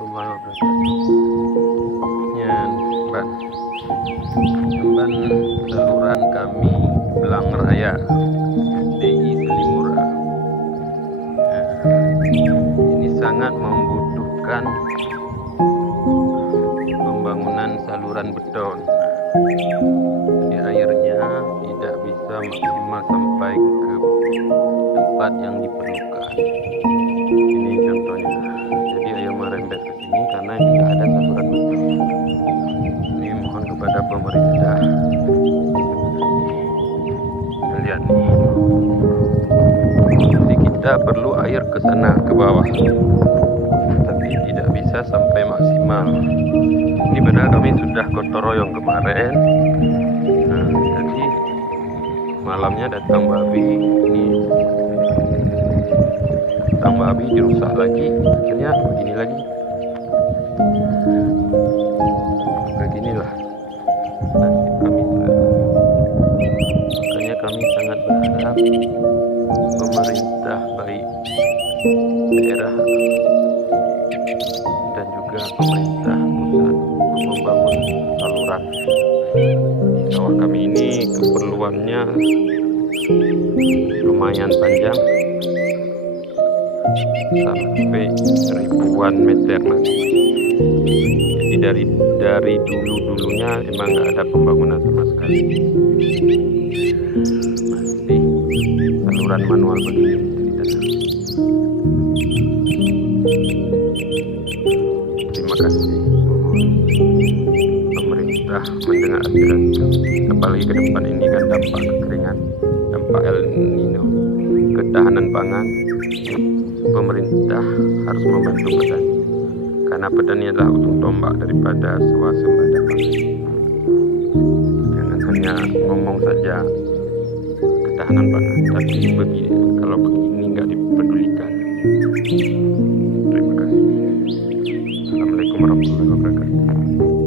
warahmatullahi wabarakatuh. Jamban saluran kami Belang Raya DI Selimura. Ini sangat membutuhkan pembangunan saluran beton. Jadi airnya tidak bisa maksimal sampai ke tempat yang diperlukan. Ini contohnya. Jadi air merembet ke sini karena tidak ada saluran beton. Ini mohon kepada pemerintah. Lihat nih. Jadi kita perlu air ke sana, ke bawah. Tapi tidak bisa sampai maksimal. Ini benar kami sudah gotong royong kemarin. Jadi malamnya datang babi. Ini datang babi dirusak lagi. Akhirnya begini lagi. Beginilah nasib kami sekarang. Makanya kami sangat berharap pemerintah baik daerah dan juga pemerintah pusat membangun saluran di sawah kami ini. Keperluannya lumayan panjang sampai ribuan meter nanti. Jadi dari dulunya emang nggak ada pembangunan sama sekali. Masih saluran manual begini. Terima kasih. Pemerintah mendengar aspirasi, apalagi ke depan ini kan dampak kekeringan, dampak El Nino, ketahanan pangan. Pemerintah harus membantu petani, karena petani adalah ujung tombak daripada swasembada pangan. Jangan hanya ngomong saja ketahanan pangan, tapi kalau begini nggak dipedulikan. Terima kasih. Assalamualaikum warahmatullahi wabarakatuh.